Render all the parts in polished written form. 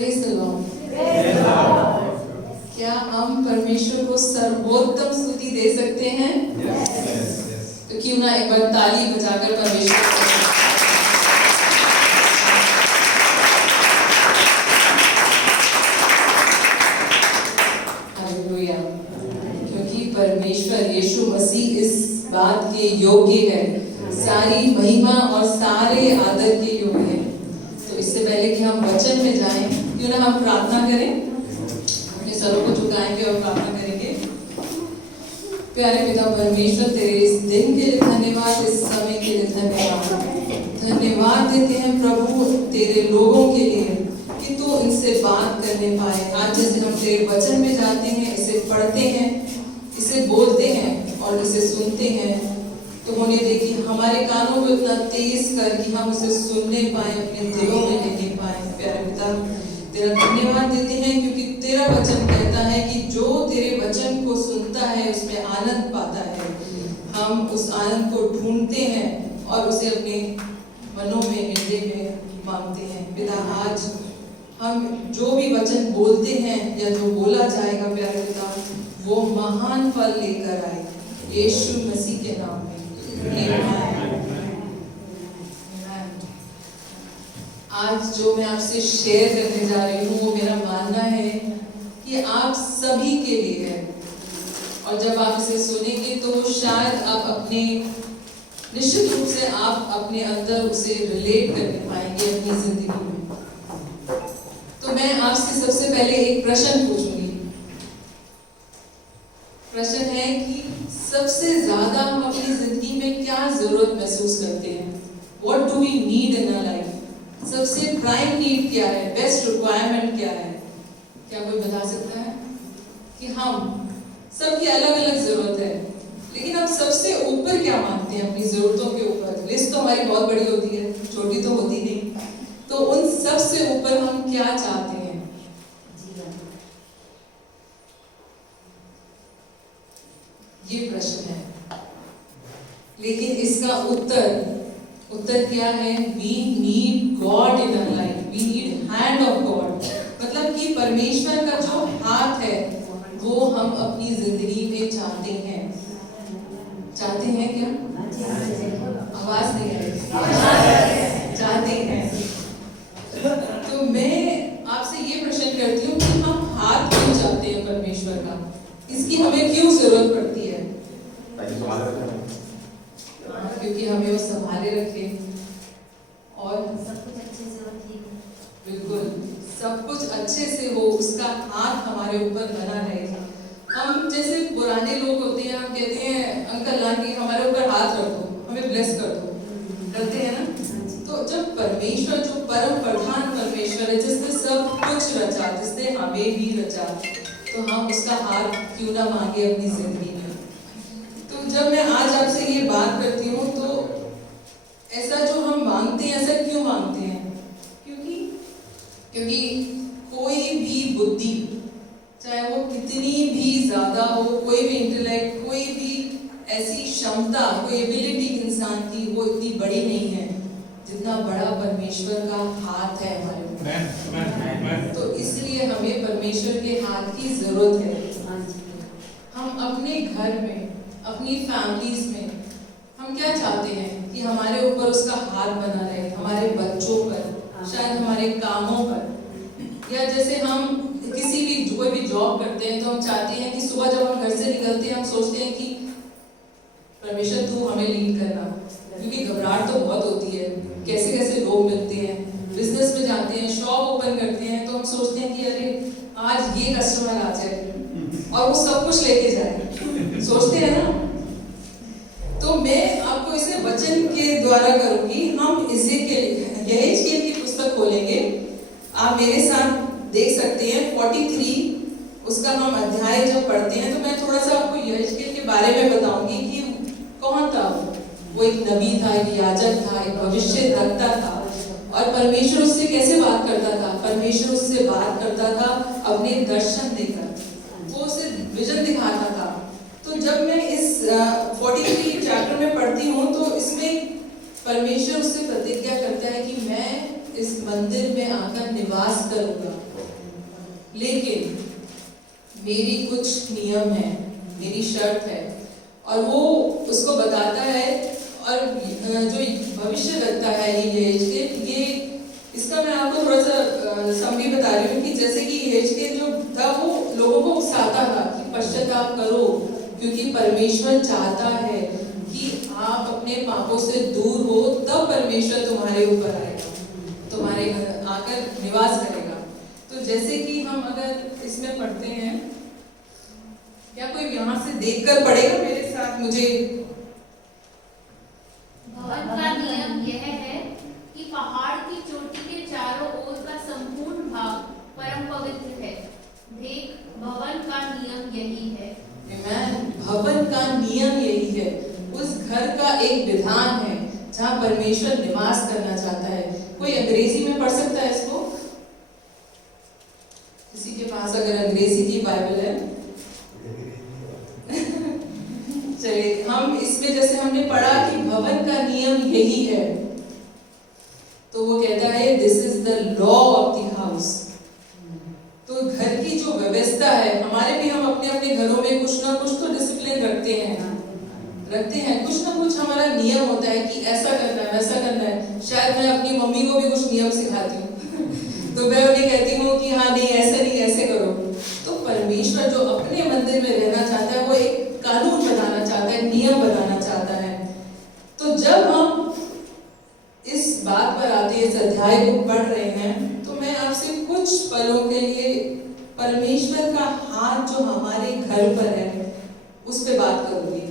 Praise the Lord. क्या हम परमेश्वर को सर्वोत्तम स्तुति दे सकते हैं? तो क्यों ना एक बार ताली बजाकर परमेश्वर को हालेलुया। क्योंकि परमेश्वर यीशु मसीह इस बात के योग्य है, सारी महिमा और सारे आदर के योग्य है। तो इससे पहले कि हम वचन में जाएं, क्यों ना हम प्रार्थना करें, अपने सरों को झुकाएंगे और प्रार्थना करेंगे। प्यारे पिता परमेश्वर, तेरे इस दिन के लिए धन्यवाद, इस समय के लिए धन्यवाद। धन्यवाद देते हैं प्रभु तेरे लोगों के लिए कि तू इनसे बात करने पाए। आज जैसे हम तेरे वचन में जाते हैं, इसे पढ़ते हैं, इसे बोलते हैं और इसे सुनते हैं, तो होने दे कि हमारे कानों को इतना तेज कर कि हम उसे सुनने पाए, अपने दिलों में लेने पाए। प्यारे पिता तेरा धन्यवाद देते हैं क्योंकि तेरा वचन कहता है कि जो तेरे वचन को सुनता है उसमें आनंद पाता है। हम उस आनंद को ढूंढते हैं और उसे अपने मनों में, हृदय में मांगते हैं। पिता आज हम जो भी वचन बोलते हैं या जो बोला जाएगा प्यारे पिता, वो महान फल लेकर आए, यीशु मसीह के नाम में। आज जो मैं आपसे शेयर करने जा रही हूँ वो मेरा मानना है कि आप सभी के लिए है, और जब आप इसे सुनेंगे तो शायद आप अपने निश्चित रूप से आप अपने अंदर उसे रिलेट कर पाएंगे अपनी जिंदगी में। तो मैं आपसे सबसे पहले एक प्रश्न पूछूंगी। प्रश्न है कि सबसे ज्यादा हम अपनी जिंदगी में क्या जरूरत महसूस करते हैं? What do we need in our life? सबसे प्राइम नीड क्या है? बेस्ट रिक्वायरमेंट क्या है? क्या कोई बता सकता है? कि हम सबकी अलग अलग जरूरत है, लेकिन हम सबसे ऊपर क्या मानते हैं अपनी जरूरतों के ऊपर? लिस्ट तो हमारी बहुत बड़ी होती है, छोटी तो होती नहीं। तो उन सबसे ऊपर हम क्या चाहते हैं? ये प्रश्न है, लेकिन इसका उत्तर क्या है? We need God in our life. We need hand of God. मतलब कि परमेश्वर का जो हाथ है वो हम अपनी जिंदगी में चाहते हैं। चाहते हैं क्या? आवाज नहीं आ रही। चाहते हैं। तो मैं आपसे ये प्रश्न करती हूँ कि हम हाथ क्यों चाहते हैं परमेश्वर का? इसकी हमें क्यों जरूरत पड़ती है? क्योंकि हमें वो संभाले रखे और सब कुछ अच्छे से रखे। बिल्कुल, सब कुछ अच्छे से हो, उसका हाथ हमारे ऊपर बना रहे। हम जैसे पुराने लोग होते हैं, हम कहते हैं अंकल आंटी हमारे ऊपर हाथ रख दो, हमें ब्लेस कर दो, करते हैं ना? तो जब परमेश्वर जो परम प्रधान परमेश्वर है, जिसने सब कुछ रचा, जिसने हमें भी रचा, तो हम उसका हाथ क्यों ना मांगे अपनी जिंदगी में? तो जब मैं आज आपसे ये बात करती हूँ तो ऐसा जो हम मांगते हैं, ऐसा क्यों मांगते हैं? क्योंकि कोई भी बुद्धि, चाहे वो कितनी भी ज्यादा हो, कोई भी इंटेलेक्ट, कोई भी ऐसी क्षमता, कोई एबिलिटी इंसान की, वो इतनी बड़ी नहीं है जितना बड़ा परमेश्वर का हाथ है हमारे ऊपर। तो इसलिए हमें परमेश्वर के हाथ की जरूरत है। हम अपने घर में, अपनी फैमिलीज में हम क्या चाहते हैं कि हमारे ऊपर उसका हाथ बना रहे, हमारे बच्चों पर, शायद हमारे कामों पर, या जैसे हम किसी भी कोई भी जॉब करते हैं तो हम चाहते हैं कि सुबह जब हम घर से निकलते हैं हम सोचते हैं कि परमेश्वर तू हमें लीड करना, क्योंकि घबराहट तो बहुत होती है, कैसे कैसे लोग मिलते हैं। बिजनेस में जाते हैं, शॉप ओपन करते हैं तो हम सोचते हैं कि अरे आज ये कस्टमर आ जाए और वो सब कुछ लेके जाए, सोचते हैं ना? तो मैं आपको इसे वचन के द्वारा करूंगी। हम यहेजकेल की पुस्तक खोलेंगे, आप मेरे साथ देख सकते हैं 43 उसका हम अध्याय जब पढ़ते हैं तो मैं थोड़ा सा आपको यहेजकेल के बारे में बताऊंगी कि कौन था वो एक नबी था, एक याजक था, एक भविष्यद्वक्ता था, और परमेश्वर उससे कैसे बात करता था? परमेश्वर उससे बात करता था अपने दर्शन देकर, वो उसे विजन दिखाता था। तो जब मैं इस 43 चैप्टर में पढ़ती हूँ तो इसमें परमेश्वर उससे प्रतिज्ञा करता है कि मैं इस मंदिर में आकर निवास करूंगा। लेकिन मेरी कुछ नियम है, मेरी शर्त है, और वो उसको बताता है। और जो भविष्य लगता है ये यहेजकेल, ये इसका मैं आपको थोड़ा सा समरी बता रही हूँ कि जैसे कि यहेजकेल जो था वो लोगों को उकसाता था कि पश्चाताप करो, क्योंकि परमेश्वर चाहता है कि आप अपने पापों से दूर हो, तब परमेश्वर तुम्हारे ऊपर आएगा, तुम्हारे घर आकर निवास करेगा। तो जैसे कि हम अगर इसमें पढ़ते हैं, क्या कोई यहाँ से देखकर पढ़ेगा मेरे साथ? मुझे भवन का नियम यह है कि पहाड़ की चोटी के चारों ओर का संपूर्ण भाग परम पवित्र है। देख, भवन का नियम यही है। भवन का नियम यही है, उस घर का एक विधान है जहाँ परमेश्वर निवास करना चाहता है। कोई अंग्रेजी में पढ़ सकता है इसको? किसी के पास अगर अंग्रेजी की बाइबल है? चलिए, हम इसमें जैसे हमने पढ़ा कि भवन का नियम यही है, तो वो कहता है this is the law of the house. तो घर की जो व्यवस्था है, हमारे भी हम अपने अपने घरों में कुछ ना कुछ तो डिसिप्लिन रखते हैं, कुछ ना कुछ हमारा नियम होता है कि ऐसा करना है, वैसा करना है। शायद मैं अपनी मम्मी को भी कुछ नियम सिखाती हूँ तो मैं उन्हें कहती हूँ कि हाँ नहीं, ऐसे नहीं, ऐसे करो। तो परमेश्वर जो अपने मंदिर में रहना चाहता है, वो एक कानून बनाना चाहता है, नियम बनाना चाहता है। तो जब हम इस बात पर आते हैं, इस अध्याय को पढ़ रहे हैं, तो मैं आपसे कुछ पलों के लिए परमेश्वर का हाथ जो हमारे घर पर है उस पर बात करूंगी।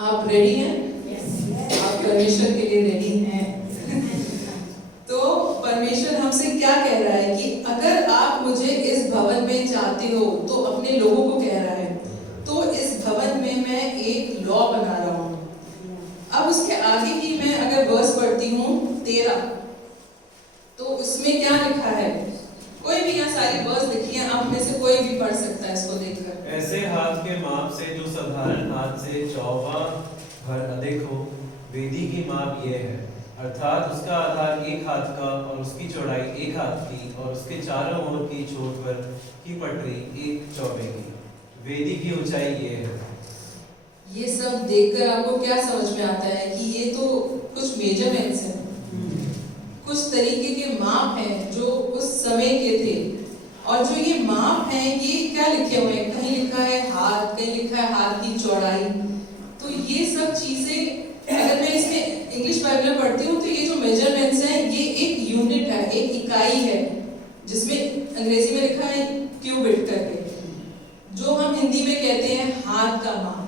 आप रेडी हैं? आप परमेश्वर के लिए रेडी हैं? तो परमेश्वर हमसे क्या कह रहा है कि अगर आप मुझे इस भवन में चाहते हो, तो अपने लोगों को कह रहा है, तो इस भवन में मैं एक लॉ बना रहा हूँ। अब उसके आगे की मैं अगर वर्स पढ़ती हूँ 13, तो उसमें क्या लिखा है? कोई भी यहाँ सारी वर्स लिखी है, आप में से कोई भी पढ़ सकता है इसको देखकर। ऐसे हाथ के माप से जो साधारण हाथ से 14 भर अधिक हो, वेदी की माप ये है, अर्थात उसका आधार एक हाथ का और उसकी चौड़ाई एक हाथ की और उसके चारों ओर की छोर पर की पटरी एक चौबे की। वेदी की ऊंचाई ये है। ये सब देखकर आपको क्या समझ में आता है कि ये तो कुछ मेजरमेंट्स हैं, कुछ तरीके के माप हैं जो उस समय के थे। और जो ये माप हैं, ये क्या लिखे हुए हैं? कहीं लिखा है हाथ, कहीं लिखा है हाथ की चौड़ाई। तो ये सब चीजें अगर मैं इसमें इंग्लिश बाइबल में पढ़ती हूँ, तो ये जो मेजरमेंट्स हैं, ये एक यूनिट है, एक इकाई है, जिसमें अंग्रेजी में लिखा है क्यूबिट करके, जो हम हिंदी में कहते हैं हाथ का माप।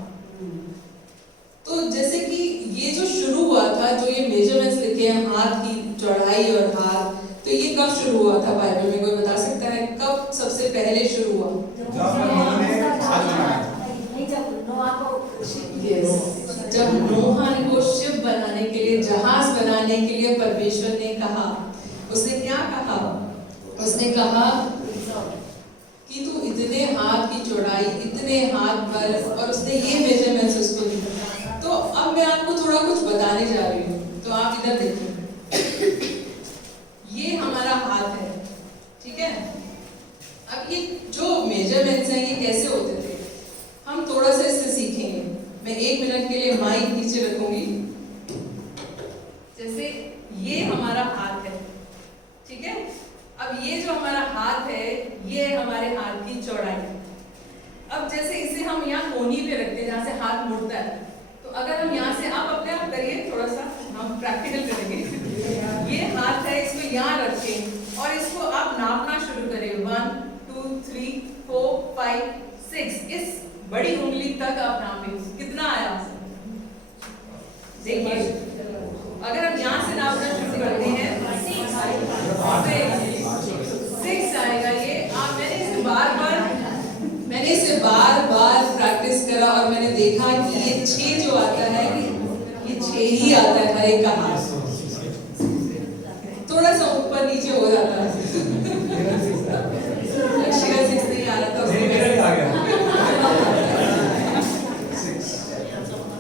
तो जैसे कि ये जो शुरू हुआ था, जो ये मेजरमेंट्स लिखे हैं, हाथ की चौड़ाई और हाथ, तो ये कब शुरू हुआ था बाइबल में? कोई बता सकता है कब सबसे पहले शुरू हुआ? जब नोहा को शिप बनाने के लिए, जहाज बनाने के लिए परमेश्वर ने कहा, उसने क्या कहा? उसने कहा कि तू इतने हाथ की चौड़ाई, इतने हाथ भर, और उसने ये मेजरमेंट्स उसको दिया। तो अब मैं आपको थोड़ा कुछ बताने जा रही हूँ, तो आप इधर देखिए। ये हमारा हाथ है, ठीक है? अब ये जो मेजरमेंट्स हैं, ये कैसे होते थे, हम थोड़ा सा इससे सीखेंगे। मैं 1 मिनट के लिए माइक नीचे रखूंगी। जैसे ये हमारा हाथ है, ठीक है? अब ये जो हमारा हाथ है, ये हमारे हाथ की चौड़ाई। अब जैसे इसे हम यहाँ कोनी पे रखते हैं, जहाँ से हाथ मुड़ता है, तो अगर हम यहाँ से, आप अपने आप करिए, थोड़ा सा हम प्रैक्टिकल करेंगे। ये हाथ है, इसको यहाँ रखें और इसको आप नापना शुरू करें। 1 2 3 4 5 6, इस बड़ी उंगली तक आप नापें। कितना आया? देखिए, अगर हम यहाँ से नापना शुरू करते हैं, 6 आएगा। ये मैंने इसे बार बार प्रैक्टिस करा और मैंने देखा कि ये 6 जो आता है, ये 6 ही आता है हर एक का हाथ। थोड़ा सा ऊपर नीचे हो जाता है। अक्षरा 6 नहीं आ रहा था,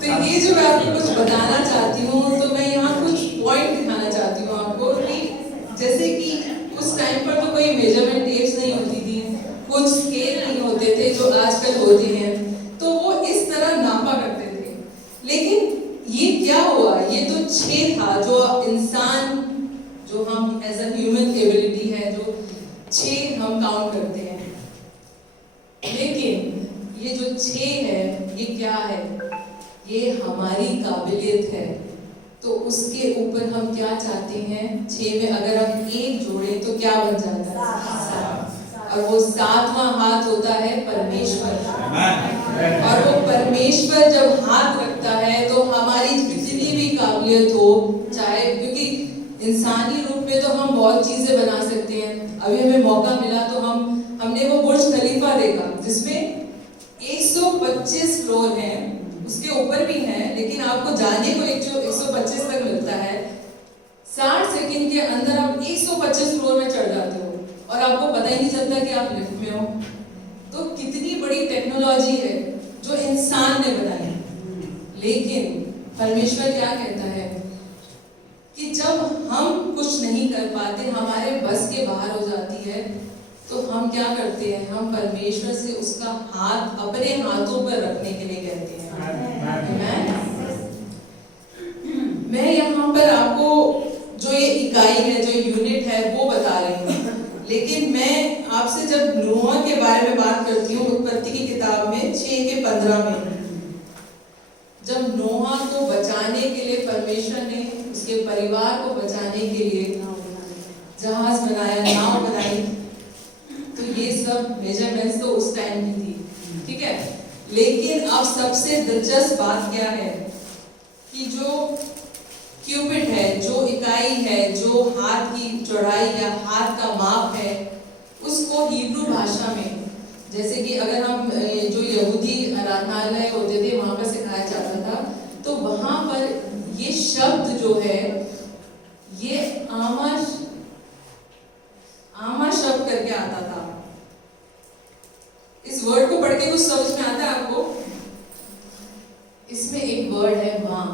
तो ये जो मैं आपको कुछ बताना चाहती हूँ, तो मैं यहाँ कुछ पॉइंट दिखाना चाहती हूँ आपको कि जैसे कि उस टाइम पर तो कोई मेजरमेंट टेप्स कुछ स्केल नहीं होते थे जो आजकल होते हैं, तो वो इस तरह नापा करते थे। लेकिन ये क्या हुआ, ये तो 6 था जो इंसान, जो हम एज अ ह्यूमन एबिलिटी है, जो 6 हम काउंट करते हैं। लेकिन ये जो 6 है, ये क्या है? ये हमारी काबिलियत है। तो उसके ऊपर हम क्या चाहते हैं? 6 में अगर हम 1 जोड़ें तो क्या बन जाता है? 7। और वो 7वां हाथ होता है परमेश्वर। और वो परमेश्वर जब हाथ रखता है तो हमारी जितनी भी काबिलियत हो, चाहे, क्योंकि इंसानी रूप में तो हम बहुत चीजें बना सकते हैं। अभी हमें मौका मिला तो हमने वो बुर्ज खलीफा देखा जिसमें 125 फ्लोर हैं, उसके ऊपर भी हैं, लेकिन आपको जाने को 125 तक मिलता है। 60 सेकंड के अंदर आप 125 फ्लोर में चढ़ जाते हो और आपको पता ही नहीं चलता कि आप लिफ्ट में हो। तो कितनी बड़ी टेक्नोलॉजी है जो इंसान ने बनाई। लेकिन परमेश्वर क्या कहता है कि जब हम कुछ नहीं कर पाते, हमारे बस के बाहर हो जाती है, तो हम क्या करते हैं? हम परमेश्वर से उसका हाथ अपने हाथों पर रखने के लिए कहते हैं। मैं यहाँ पर आपको जो ये इकाई है, जो यूनिट है, वो बता रही हूँ। लेकिन मैं आपसे जब नोआ के बारे में बात करती हूँ, उत्पत्ति की किताब में 6:15 में, जब नोआ को बचाने के लिए परमेश्वर ने उसके परिवार को बचाने के लिए जहाज बनाया, नाव बनाई, तो ये सब मेजरमेंट्स तो उस टाइम की थी, ठीक है। लेकिन अब सबसे दिलचस्प बात क्या है कि जो क्यूबिट है, जो इकाई है, जो हाथ की चौड़ाई या हाथ का माप है, उसको हिब्रू भाषा में, जैसे कि अगर हम जो यहूदी आराधनालय होते थे वहां पर सिखाया जाता था, तो वहां पर ये शब्द जो है, ये आमा शब्द करके आता था। इस वर्ड को पढ़ के कुछ समझ में आता है आपको? इसमें एक वर्ड है माँ,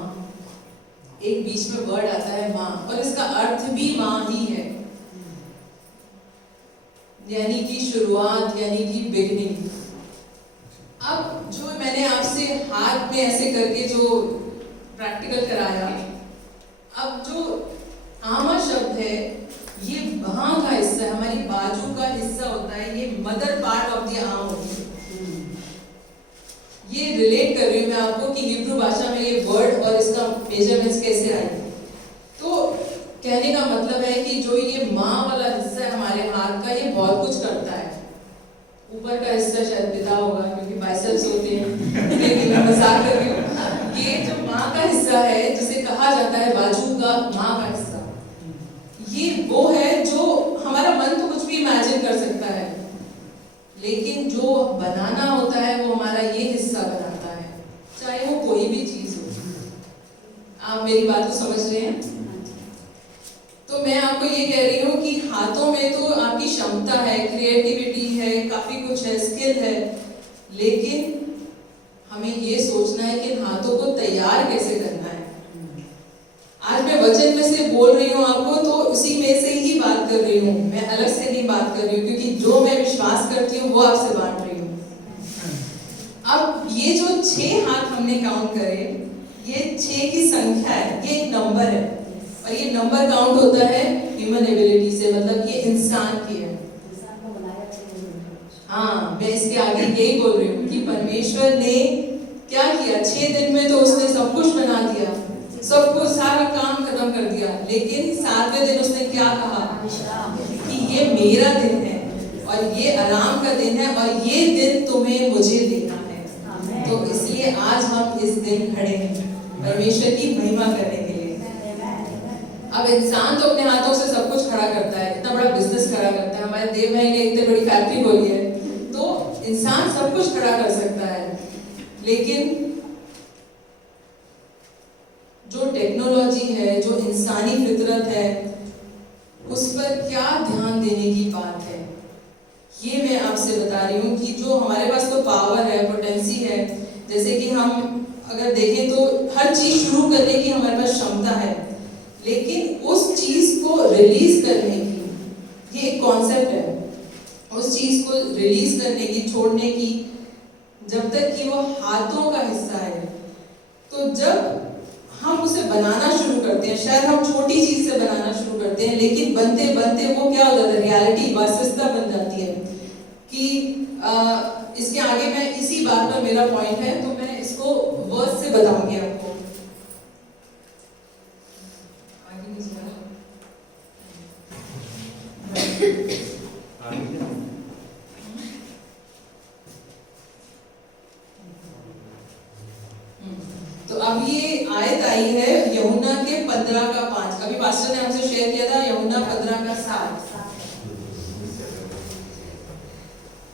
एक बीच में वर्ड आता है माँ, और इसका अर्थ भी माँ ही है, यानी कि शुरुआत, यानी कि बिगनिंग। अब जो मैंने आपसे हाथ में ऐसे करके जो प्रैक्टिकल कराया, अब जो आमा शब्द है, ये वहां का हिस्सा है, हमारी बाजू का हिस्सा होता है, ये mother part of the arm होती है। ये रिलेट कर रही हूँ मैं आपको कि हिब्रू भाषा में ये वर्ड और इसका मेजरमेंट्स कैसे आए। तो कहने का मतलब है कि जो ये माँ वाला हिस्सा है हमारे हाथ का, ये बहुत कुछ करता है। ऊपर का हिस्सा शायद पिता होगा क्योंकि बाइसेप्स होते हैं, लेकिन मैं मजाक कर रही हूँ। ये जो माँ का हिस्सा है, जिसे कहा जाता है बाजू का माँ का हिस्सा, ये वो है जो हमारा मन तो कुछ भी इमेजिन कर सकता है, लेकिन जो बनाना होता है वो हमारा ये हिस्सा बनाता है, चाहे वो कोई भी चीज हो। आप मेरी बात को समझ रहे हैं? तो मैं आपको ये कह रही हूँ कि हाथों में तो आपकी क्षमता है, क्रिएटिविटी है, काफी कुछ है, स्किल है, लेकिन हमें ये सोचना है कि हाथों को तैयार कैसे करना है। आज मैं वचन में से बोल रही हूँ आपको, तो उसी में से ही बात कर रही हूँ, मैं अलग से नहीं बात कर रही हूँ, क्योंकि जो मैं विश्वास करती हूँ वो आपसे बांट रही हूँ। अब ये जो 6 हाथ हमने काउंट करे, ये 6 की संख्या है, ये एक नंबर है, और ये नंबर काउंट होता है ह्यूमन एबिलिटी से, मतलब ये इंसान की है। हाँ, मैं इसके आगे यही बोल रही हूँ कि परमेश्वर ने क्या किया, 6 दिन में तो उसने सब कुछ बना दिया, सब कुछ, सारा काम खत्म कर दिया, लेकिन 7वें दिन उसने क्या कहा कि ये मेरा दिन है और ये आराम का दिन है और ये दिन तुम्हें मुझे देना है। तो इसलिए आज हम इस दिन खड़े हैं परमेश्वर की महिमा करने के लिए। अब इंसान तो अपने हाथों से सब कुछ खड़ा करता है, इतना बड़ा बिजनेस खड़ा करता है, हमारे देव भाई ने इतनी बड़ी फैक्ट्री खोली है, तो इंसान सब कुछ खड़ा कर सकता है, लेकिन जो टेक्नोलॉजी है, जो इंसानी फितरत है, उस पर क्या ध्यान देने की बात है, ये मैं आपसे बता रही हूँ कि जो हमारे पास तो पावर है, पोटेंसी है, जैसे कि हम अगर देखें तो हर चीज शुरू करने की हमारे पास क्षमता है, लेकिन उस चीज को रिलीज करने की ये एक कॉन्सेप्ट है, उस चीज को रिलीज करने की, छोड़ने की, जब तक कि वो हाथों का हिस्सा है। तो जब हम उसे बनाना शुरू करते हैं, शायद हम छोटी चीज से बनाना शुरू करते हैं, लेकिन बनते बनते वो क्या हो जाता है, रियलिटी, वास्तविकता बन जाती है। कि इसके आगे मैं इसी बात पर मेरा पॉइंट है, तो मैं इसको वर्ड से बताऊंगी आपको। आगे नहीं सुना? तो अब ये आयत आई है यूहन्ना के 15:5। अभी पास्टर ने हमसे शेयर किया था यूहन्ना 15:7।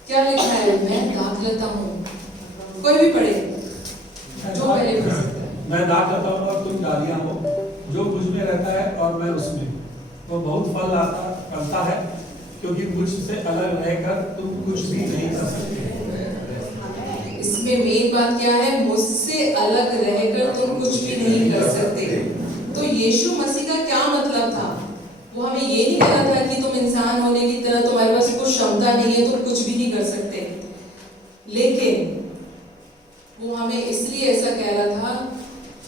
क्या लिखा है? मैं दाख लेता हूँ। कोई भी पढ़े, जो पहले पढ़ सकता है। मैं दाख लेता हूँ और तुम डालियां हो, जो मुझ में रहता है और मैं उसमें, वो बहुत फल करता है, क्योंकि मुझसे अलग रहकर तुम कुछ भी नहीं कर सकते। इसमें मेन बात क्या है? मुझसे अलग रहकर तुम कुछ भी नहीं कर सकते। तो यीशु मसीह का क्या मतलब था? वो हमें ये नहीं कह रहा था कि तुम इंसान होने की तरह तुम्हारे पास कुछ क्षमता नहीं है, तुम कुछ भी नहीं कर सकते। लेकिन वो हमें इसलिए ऐसा कह रहा था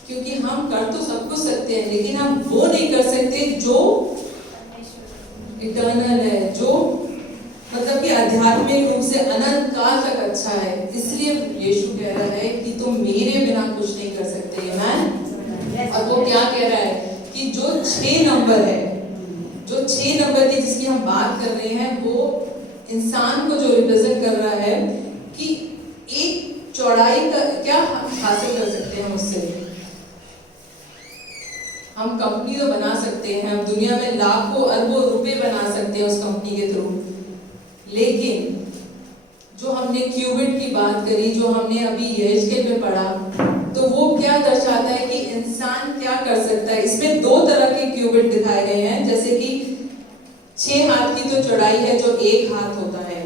क्योंकि हम कर तो सब कुछ सकते हैं, लेकिन हम वो नहीं कर सकते जो इटर्नल है, जो मतलब कि आध्यात्मिक रूप से अनंत काल तक अच्छा है। इसलिए यीशु कह रहा है कि तुम मेरे बिना कुछ नहीं कर सकते। आमीन। और वो क्या कह रहा है कि जो 6 नंबर है, जो 6 नंबर की जिसकी हम बात कर रहे हैं, वो इंसान को जो रिप्रेजेंट कर रहा है कि एक चौड़ाई का क्या हासिल कर सकते हैं उससे। हम कंपनी तो बना सकते हैं, हम दुनिया में लाखों अरबों रुपए बना सकते हैं उस कंपनी के थ्रू, लेकिन जो हमने क्यूबिट की बात करी, जो हमने अभी यहेजकेल में पढ़ा, तो वो क्या दर्शाता है कि इंसान क्या कर सकता है। इसमें 2 तरह के क्यूबिट दिखाए गए हैं, जैसे कि 6 हाथ की तो चौड़ाई है जो 1 हाथ होता है,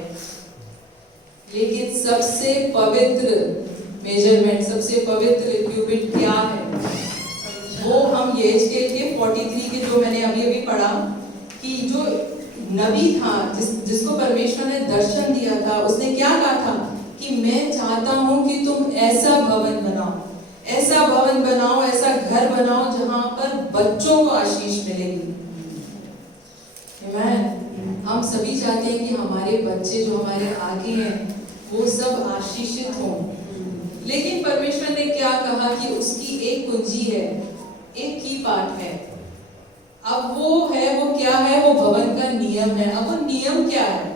लेकिन सबसे पवित्र मेजरमेंट, सबसे पवित्र क्यूबिट क्या है? वो हम यहेजकेल के 43 के जो मैंने अभी अभी पढ़ा कि जो नबी था, जिसको परमेश्वर ने दर्शन दिया था, उसने क्या कहा था कि मैं चाहता हूं कि तुम ऐसा भवन बनाओ, ऐसा भवन बनाओ, ऐसा घर बनाओ जहां पर बच्चों को आशीष मिलेगी। आमीन। हम सभी चाहते हैं कि हमारे बच्चे जो हमारे आगे हैं वो सब आशीषित हों, लेकिन परमेश्वर ने क्या कहा कि उसकी एक कुंजी है, एक की पार्ट है। अब वो क्या है? वो भवन का नियम है। अब वो नियम क्या है?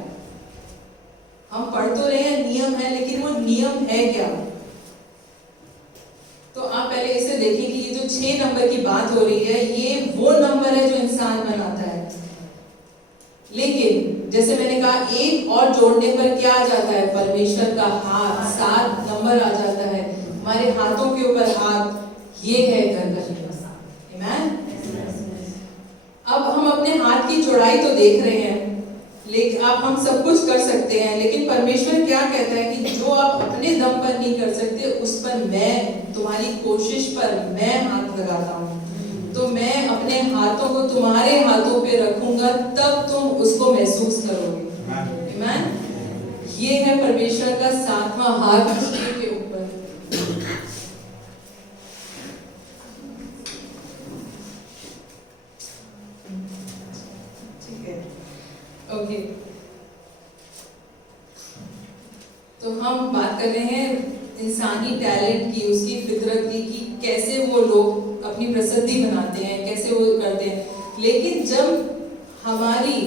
हम पढ़ तो रहे हैं नियम है, लेकिन वो नियम है क्या? तो आप पहले इसे देखें कि ये जो 6 नंबर की बात हो रही है, ये वो नंबर है जो इंसान बनाता है। लेकिन जैसे मैंने कहा, एक और जोड़ने पर क्या आ जाता है? परमेश्वर का हाथ, 7 नंबर आ जाता है। हमारे हाथों के ऊपर हाथ, ये है घर का निवास। आमीन। अब हम अपने हाथ की चौड़ाई तो देख रहे हैं, लेकिन आप हम सब कुछ कर सकते हैं, लेकिन परमेश्वर क्या कहता है कि जो आप अपने दम पर नहीं कर सकते, उस पर मैं, तुम्हारी कोशिश पर मैं हाथ लगाता हूँ। तो मैं अपने हाथों को तुम्हारे हाथों पे रखूंगा, तब तुम उसको महसूस करोगे। आमीन। ये है परमेश्वर का 7वां हाथ के ऊपर। ओके, तो हम बात कर रहे हैं इंसानी टैलेंट की, उसकी फितरत की, कि कैसे वो लोग अपनी प्रसिद्धि बनाते हैं, कैसे वो करते हैं। लेकिन जब हमारी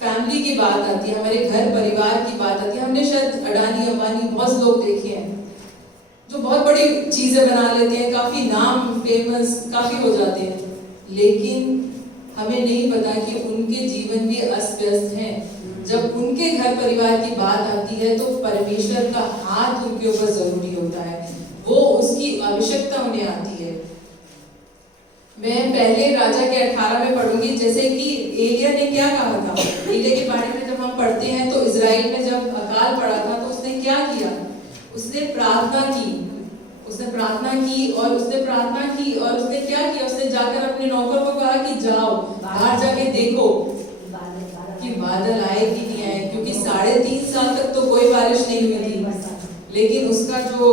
फैमिली की बात आती है, हमारे घर परिवार की बात आती है, हमने शायद अडानी अंबानी बहुत लोग देखे हैं जो बहुत बड़ी चीजें बना लेते हैं, काफी नाम फेमस काफी हो जाते हैं, लेकिन हमें नहीं पता कि उनके जीवन भी अस्त व्यस्त हैं। जब उनके घर परिवार की बात आती है तो परमेश्वर का हाथ उनके ऊपर जरूरी होता है, वो उसकी आवश्यकता उन्हें आती है। मैं पहले राजा के 18 में पढ़ूंगी, जैसे कि एलिया ने क्या कहा था। एलिया के बारे में जब हम पढ़ते हैं तो इजराइल में जब अकाल पड़ा था तो उसने क्या किया? उसने प्रार्थना की, उसने प्रार्थना की और उसने प्रार्थना की और उसने क्या किया? उसने जाकर अपने नौकर को कहा कि जाओ बाहर जाके देखो कि बादल आए कि नहीं आए, क्योंकि 3.5 साल तक तो कोई बारिश नहीं हुई थी, लेकिन उसका जो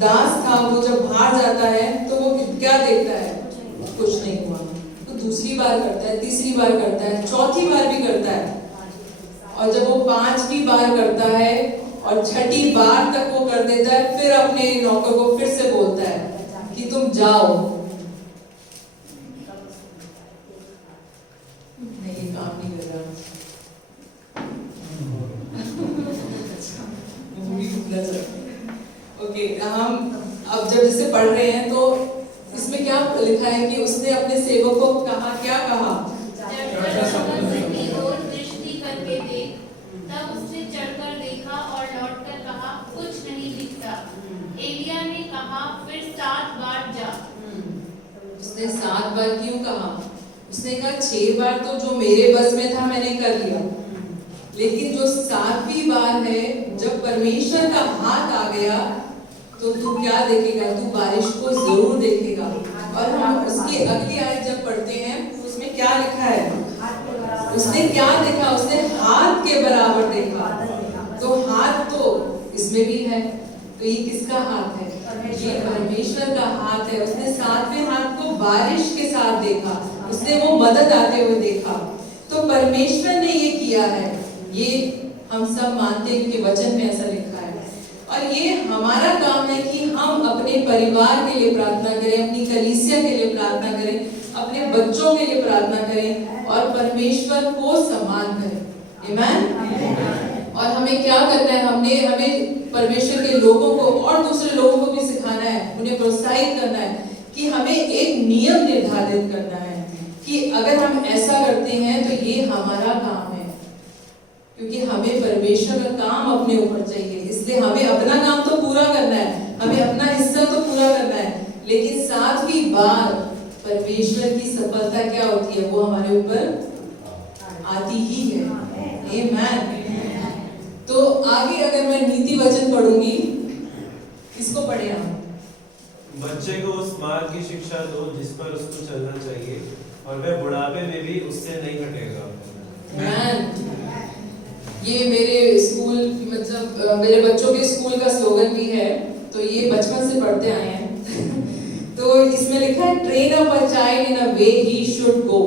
दास था वो जब बाहर जाता है तो वो क्या देखता है, कुछ नहीं हुआ। तो दूसरी बार करता है, तीसरी बार करता है, चौथी बार भी करता है, और जब वो 5वीं बार करता है और 6ठी बार तक वो कर देता है, फिर अपने नौकर को फिर से बोलता है कि तुम जाओ। नहीं, ये काम नहीं कर रहा। ओके, हम अब जब इसे पढ़ रहे हैं तो इसमें क्या लिखा है कि उसने अपने सेवक को कहा, क्या कहा? दृष्टि करके देख। तब उसने चढ़कर देखा और लौटकर कहा, कुछ नहीं दिखता। एलिया ने कहा, फिर 7 बार जा। उसने 7 बार क्यों कहा? उसने कहा 6 बार तो जो मेरे बस में था मैंने कर लिया, लेकिन जो 7वीं बार है, जब परमेश्वर का हाथ आ गया तो तू क्या देखेगा? तू बारिश को जरूर देखेगा। और हम उसकी अगली आयत जब पढ़ते हैं तो उसमें क्या लिखा है? उसने क्या देखा? उसने हाथ के बराबर देखा। तो हाथ तो इसमें भी है, तो ये किसका हाथ है? ये परमेश्वर का हाथ है। उसने 7वें हाथ को बारिश के साथ देखा, उसने वो मदद आते हुए देखा। तो परमेश्वर ने ये किया है, ये हम सब मानते हैं क्योंकि वचन में ऐसा लिखा है। और ये हमारा काम है कि हम अपने परिवार के लिए प्रार्थना करें, अपनी कलीसिया के लिए प्रार्थना करें, अपने बच्चों के लिए प्रार्थना करें और परमेश्वर को सम्मान करें। आमीन। और हमें क्या करना है? हमें परमेश्वर के लोगों को और दूसरे लोगों को भी सिखाना है, उन्हें प्रोत्साहित करना है कि हमें एक नियम निर्धारित करना है कि अगर हम ऐसा करते हैं तो ये हमारा काम है, क्योंकि हमें परमेश्वर का काम अपने ऊपर चाहिए। इसलिए हमें अपना काम तो पूरा करना है, हमें अपना हिस्सा तो पूरा करना है, लेकिन 7वीं बार परमेश्वर की सफलता क्या होती है? वो हमारे ऊपर आती ही है। आमीन। तो आगे अगर मैं नीति वचन पढ़ूंगी, इसको पढ़े हम। बच्चे को उस मार्ग की शिक्षा दो जिस पर उसको चलना चाहिए, और वह बुढ़ापे में भी उससे नहीं हटेगा। आमीन। ये मेरे स्कूल, मतलब मेरे बच्चों के स्कूल का स्लोगन भी है, तो ये बचपन से पढ़ते आए हैं। तो इसमें लिखा है, train up a child in a way he should go.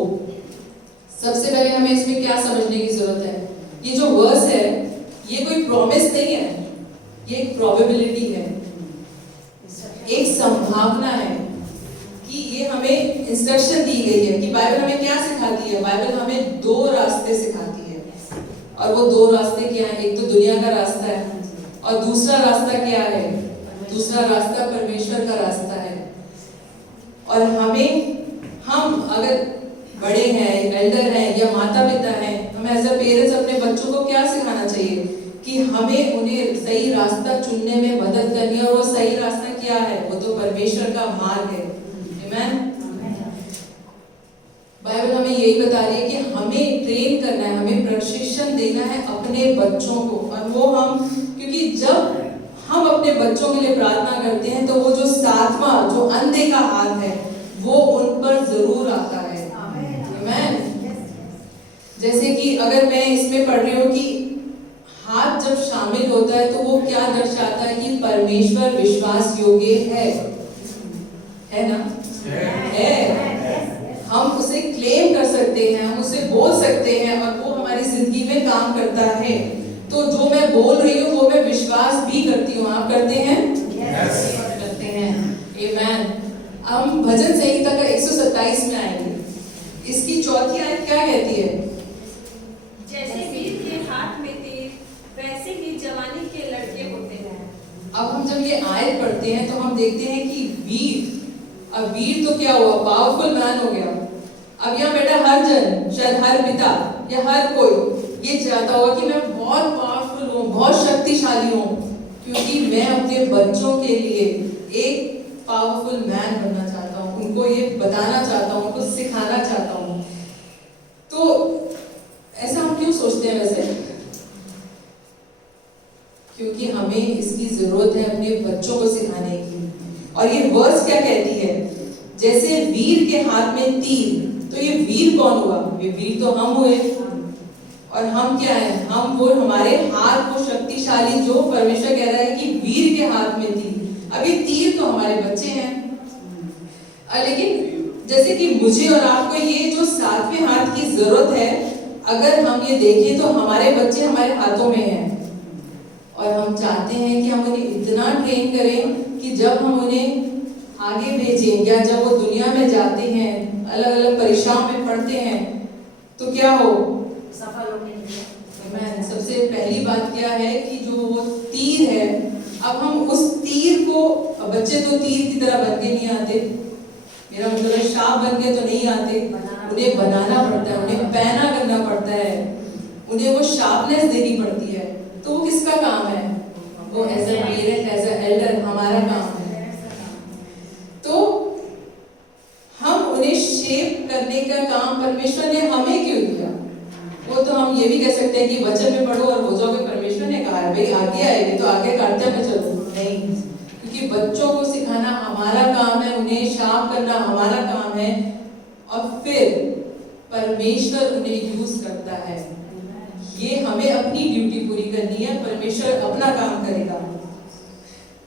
सबसे पहले हमें इसमें क्या समझने की जरूरत है? ये जो वर्स है, ये कोई प्रॉमिस नहीं है, ये एक प्रोबेबिलिटी है, एक संभावना है कि ये हमें इंस्ट्रक्शन दी गई है। कि बाइबल हमें क्या सिखाती है? बाइबल हमें 2 रास्ते सिखाती है, और वो 2 रास्ते क्या हैं? एक तो दुनिया का रास्ता है, और दूसरा रास्ता क्या है? दूसरा रास्ता परमेश्वर का रास्ता है। और हम अगर बड़े हैं, एल्डर हैं या माता पिता हैं, हमें एज अ पेरेंट्स अपने बच्चों को क्या सिखाना चाहिए? कि हमें उन्हें सही रास्ता चुनने में मदद करनी है। और वो सही रास्ता क्या है? वो तो परमेश्वर का मार्ग है। आमीन। बाइबल हमें यही बता रही है कि हमें ट्रेन करना है, हमें प्रशिक्षण देना है अपने बच्चों को। और वो हम, क्योंकि जब हम अपने बच्चों के लिए प्रार्थना करते हैं तो वो जो 7वां, जो अंधे का हाथ है, वो उन पर जरूर आता है। आमीन। जैसे कि अगर मैं इसमें पढ़ रही हूँ कि हाथ जब शामिल होता है तो वो क्या दर्शाता है? कि परमेश्वर विश्वास योग्य है ना? है। हम उसे क्लेम कर सकते हैं, हम उसे बोल सकते हैं, और वो हमारी जिंदगी में काम करता है। तो जो मैं बोल रही हूँ वो मैं विश्वास भी करती हूँ। आप करते हैं? करते हैं। आमीन। हम भजन संहिता का 127 में आएंगे। इसकी 4थी आयत क्या कहती है? जैसे वीर के हाथ में तीर, वैसे ही जवानी के लड़के होते हैं। अब हम जब ये आयत पढ़ते हैं तो हम देखते हैं कि वीर, अब वीर तो क्या हुआ? पावरफुल मैन हो गया। अब यहाँ बेटा हर जन, शायद हर पिता या हर कोई ये चाहता होगा कि मैं बहुत पावरफुल हूँ, बहुत शक्तिशाली हूँ, क्योंकि मैं अपने बच्चों के लिए एक पावरफुल मैन बनना चाहता हूँ, उनको ये बताना चाहता हूँ, उनको सिखाना चाहता हूँ। तो ऐसा हम क्यों सोचते हैं वैसे? क्योंकि हमें इसकी जरूरत है अपने बच्चों को सिखाने की। और ये वर्स क्या कहती है? जैसे वीर के हाथ में तीर, तो ये वीर कौन हुआ? ये वीर तो हम हुए। और हम क्या है, हम वो हमारे हाथ वो शक्तिशाली जो परमेश्वर कह रहा है कि वीर के हाथ में थी, अभी तीर तो हमारे बच्चे हैं। लेकिन जैसे कि मुझे और आपको ये जो सातवें हाथ की जरूरत है, अगर हम ये देखें तो हमारे बच्चे हमारे हाथों में हैं और हम चाहते हैं कि हम उन्हें इतना ट्रेन करें कि जब हम उन्हें आगे भेजें या जब वो दुनिया में जाते हैं, अलग अलग परीक्षाओं में पढ़ते हैं, तो क्या हो, सफल होने के लिए। मैं सबसे पहली बात क्या है कि जो वो तीर है, अब हम उस तीर को, बच्चे तो तीर की तरह बन के नहीं आते, मेरा मतलब शाप बन के तो नहीं आते, उन्हें बनाना पड़ता है, उन्हें पैना करना पड़ता है, उन्हें वो शार्पनेस देनी पड़ती है। तो वो किसका काम है? वो as a parent, as a elder हमारा काम है। तो हम उन्हें शेप करने का काम परमेश्वर ने हमें क्यों दिया? वो तो हम ये भी कह सकते हैं कि वचन में पढ़ो और हो जाओगे, परमेश्वर ने कहा है भाई आगे आएगी तो आगे काटते में चलो, नहीं, क्योंकि बच्चों को सिखाना हमारा काम है, उन्हें शार्प करना हमारा काम है, और फिर परमेश्वर उन्हें यूज करता है। ये हमें अपनी ड्यूटी पूरी करनी है, परमेश्वर अपना काम करेगा।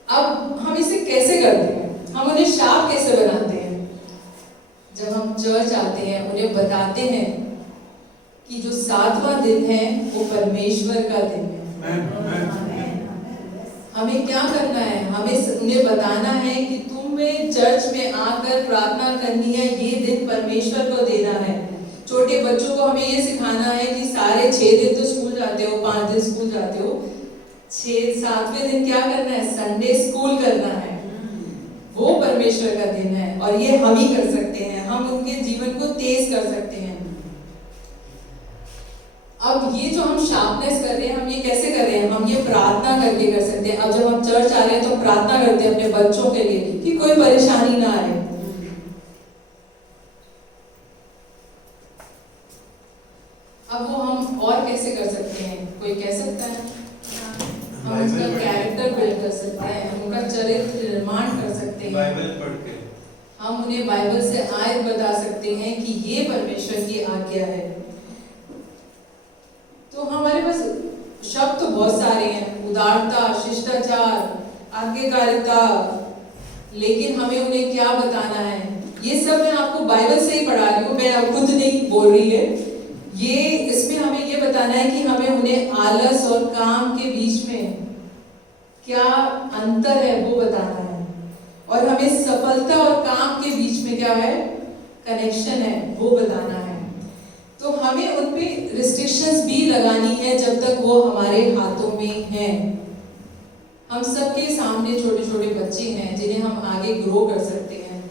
अब हम इसे कैसे करते हैं? हम उन्हें शार्प कैसे बनाते हैं? जब हम चर्च आते हैं, उन्हें बताते हैं कि जो सातवां दिन है वो परमेश्वर का दिन है। हमें क्या करना है? हमें उन्हें बताना है कि तुम्हें चर्च में आकर प्रार्थना करनी है, ये दिन परमेश्वर को देना है। छोटे बच्चों को हमें ये सिखाना है कि सारे 6 दिन तो स्कूल जाते हो, 5 दिन स्कूल जाते हो, 7वें दिन क्या करना है? संडे स्कूल करना है, वो परमेश्वर का दिन है और ये हम ही कर सकते हैं, हम उनके जीवन को तेज कर सकते हैं। अब ये जो हम शार्पनेस कर रहे हैं, हम ये कैसे कर रहे हैं? हम ये प्रार्थना करके कर सकते हैं। अब जब हम चर्च आ रहे हैं तो प्रार्थना करते हैं अपने बच्चों के लिए कि कोई परेशानी ना आए। अब वो हम और कैसे कर सकते हैं? कोई कह सकता है? हम उसका कैरेक्टर बिल्ड कर सकते हैं, हम उनका चरित्र निर्माण कर सकते हैं, बाइबल पढ़ के हम उन्हें बाइबल से आयत बता सकते हैं कि ये परमेश्वर की आज्ञा है। तो हमारे पास शब्द तो बहुत सारे हैं, उदारता, शिष्टाचार, आज्ञाकारिता, लेकिन हमें उन्हें क्या बताना है? ये सब मैं आपको बाइबल से ही पढ़ा रही हूँ, मैं खुद नहीं बोल रही है। ये इसमें हमें ये बताना है कि हमें उन्हें आलस और काम के बीच में क्या अंतर है वो बताना है, और हमें सफलता और काम के बीच में क्या है कनेक्शन है वो बताना है। तो हमें उन पे रिस्ट्रिक्शंस भी लगानी है जब तक वो हमारे हाथों में हैं। हम सबके सामने छोटे छोटे बच्चे हैं जिन्हें हम आगे ग्रो कर सकते हैं,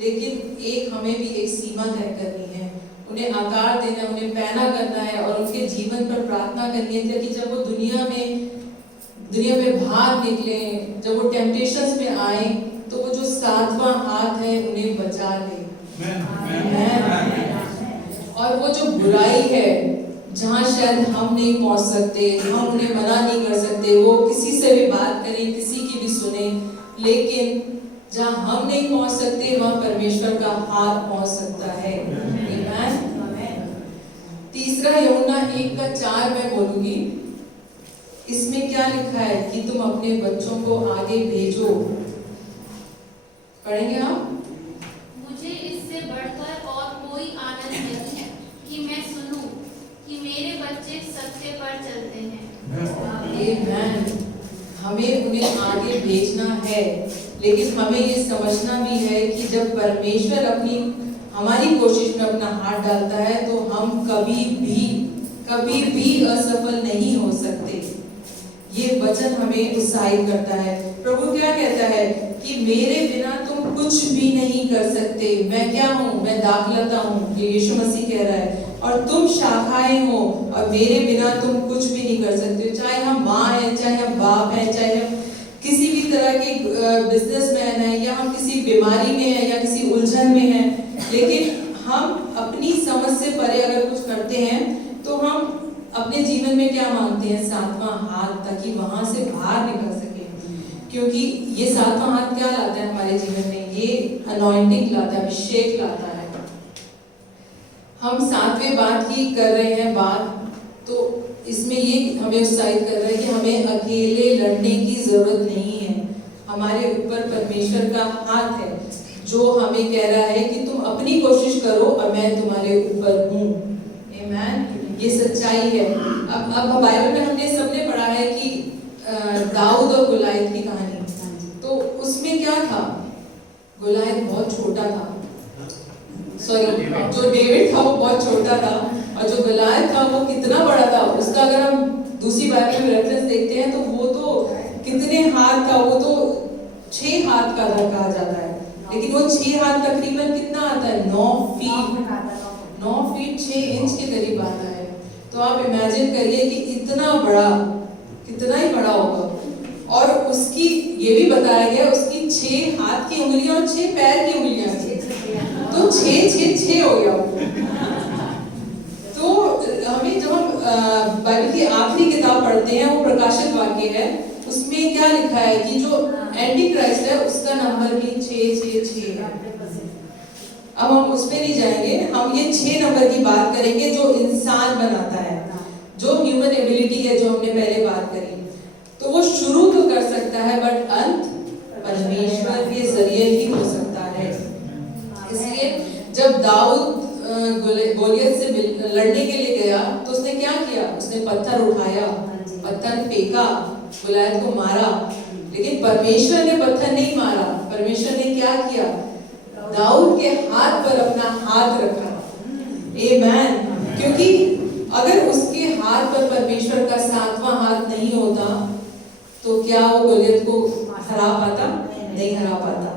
लेकिन एक हमें भी एक सीमा तय करनी है, उन्हें आकार देना है, उन्हें पैना करना है और उनके जीवन पर प्रार्थना करनी है ताकि जब वो दुनिया में बाहर निकले, जब वो टेम्पटेशंस में आए तो वो जो सातवां हाथ है उन्हें बचा ले। और वो जो बुराई है जहाँ शायद हम नहीं पहुंच सकते, हम उन्हें मना नहीं कर सकते, वो किसी से भी बात करें, किसी की भी सुने, लेकिन जहाँ हम नहीं पहुंच सकते वहाँ परमेश्वर का हाथ पहुंच सकता है। तीसरा यूहन्ना 1:4 मैं बोलूंगी। इसमें क्या लिखा है कि तुम अपने बच्चों को आगे भेजो। पढ़ेंगे आप? मुझे इससे बढ़कर और कोई आनंद नहीं है कि मैं सुनूं कि मेरे बच्चे सत्य पर चलते हैं। आमीन। हमें उन्हें आगे भेजना है, लेकिन हमें ये समझना भी है कि जब परमेश्वर हमारी कोशिश में अपना हाथ डालता है तो हम कभी भी असफल नहीं हो सकते। ये वचन हमें उत्साहित करता है। प्रभु क्या कहता है कि मेरे बिना तुम कुछ भी नहीं कर सकते। मैं क्या हूँ? मैं दाखलता हूँ, ये यीशु मसीह कह रहा है, और तुम शाखाएं हो और मेरे बिना तुम कुछ भी नहीं कर सकते। चाहे हम माँ हैं, चाहे हम बाप हैं, चाहे हम किसी भी तरह के बिजनेसमैन हैं, या हम किसी बीमारी में हैं या किसी उलझन में हैं, लेकिन हम अपनी समझ से परे अगर कुछ करते हैं तो हम अपने जीवन में क्या मांगते हैं? सातवां हाथ, ताकि वहां से बाहर निकल सके। क्योंकि ये सातवां हाथ क्या लाता है हमारे जीवन में? ये अनॉइंटिंग लाता है, अभिषेक लाता है। हम 7वें बात की कर रहे हैं बात तो इसमें ये हमें उत्साहित कर रहा है कि हमें अकेले लड़ने की जरूरत नहीं है। हमारे ऊपर परमेश्वर का हाथ है जो हमें कह रहा है कि तुम अपनी कोशिश करो और मैं तुम्हारे ऊपर हूँ। आमीन। ये सच्चाई है। अब बाइबल में हमने सबने पढ़ा है कि दाऊद और गुलायत की कहानी, तो उसमें क्या था? गुलायत बहुत छोटा था, सॉरी जो डेविड था वो बहुत छोटा था, और जो गुलायत था वो कितना बड़ा था। उसका अगर हम दूसरी बाइबल में रेफरेंस देखते हैं तो वो तो कितने हाथ था, वो तो 6 हाथ का था कहा जाता है, लेकिन वो 6 हाथ तकरीबन कितना आता है? 9 फीट 6 इंच के करीब आता है। तो आप इमेजिन करिए कि इतना बड़ा, कितना ही बड़ा होगा। और उसकी ये भी बताया गया उसकी 6 हाथ की उंगलियां और 6 पैर की उंगलियां थी, तो 6 हो गया। तो हमें जब हम बाइबल की आखिरी किताब पढ़ते हैं, वो प्रकाशित वाक्य है, उसमें क्या लिखा है कि जो एंटी क्राइस्ट है उसका नंबर भी 666 है। अब हम उस पे नहीं जाएंगे, हम ये 6 नंबर की बात करेंगे जो इंसान बनाता है, जो ह्यूमन एबिलिटी है, जो हमने पहले बात करी। तो वो शुरू तो कर सकता है बट अंत परमेश्वर के जरिए ही हो सकता है। इसलिए जब दाऊद गोलियत से लड़ने के लिए गया तो उसने क्या किया? उसने पत्थर उठाया, पत्थर फेंका, गोलियत को मारा, लेकिन परमेश्वर ने पत्थर नहीं मारा। परमेश्वर ने क्या किया? दाऊद के हाथ पर अपना हाथ रखा। आमीन। क्योंकि अगर उसके हाथ पर परमेश्वर का 7वां हाथ नहीं होता तो क्या वो गोलियत को हरा पाता? नहीं हरा पाता।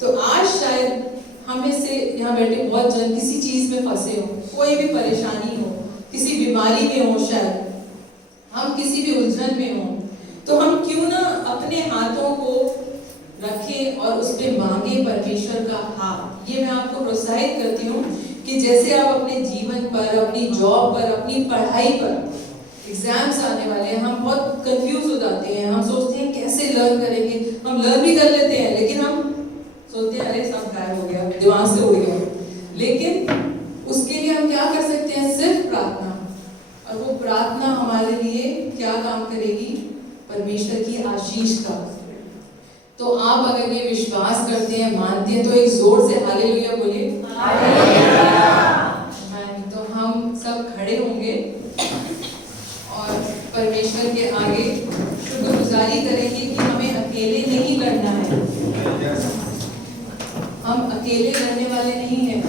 तो आज शायद हम में से यहाँ बैठे बहुत जन किसी चीज में फंसे हो, कोई भी परेशानी हो, किसी बीमारी में हो, शायद हम किसी भी उलझन में हो, तो हम क्यों ना अपने हाथों को रखें और उस पे मांगे परमेश्वर का हाथ। ये मैं आपको प्रोत्साहित करती हूँ कि जैसे आप अपने जीवन पर, अपनी जॉब पर, अपनी पढ़ाई पर, एग्जाम्स आने वाले हैं, हम बहुत कंफ्यूज हो जाते हैं, हम सोचते हैं कैसे लर्न करेंगे, हम लर्न भी कर लेते हैं लेकिन हम सोचते हैं अरे सब गायब हो गया, दिमाग से उड़ गया। लेकिन उसके लिए हम क्या कर सकते हैं? सिर्फ प्रार्थना। और वो प्रार्थना हमारे लिए क्या काम करेगी? परमेश्वर की आशीष का। तो आप अगर ये विश्वास करते हैं, मानते हैं, तो एक जोर से हालेलुया बोलिए। तो हम सब खड़े होंगे और परमेश्वर के आगे शुक्रगुजारी करेंगे कि हमें अकेले नहीं लड़ना है। हम अकेले लड़ने वाले नहीं हैं।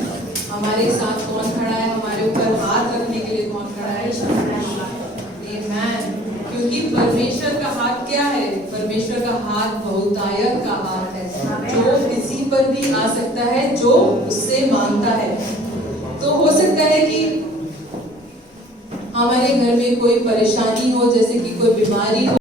हमारे साथ कौन खड़ा है? हमारे ऊपर हाथ रखने के लिए कौन खड़ा है? आमीन। क्योंकि परमेश्वर का हाथ क्या है? परमेश्वर का हाथ बहुतायत का हाथ है, जो किसी पर भी आ सकता है जो उससे मांगता है। तो हो सकता है कि हमारे घर में कोई परेशानी हो, जैसे कि कोई बीमारी हो,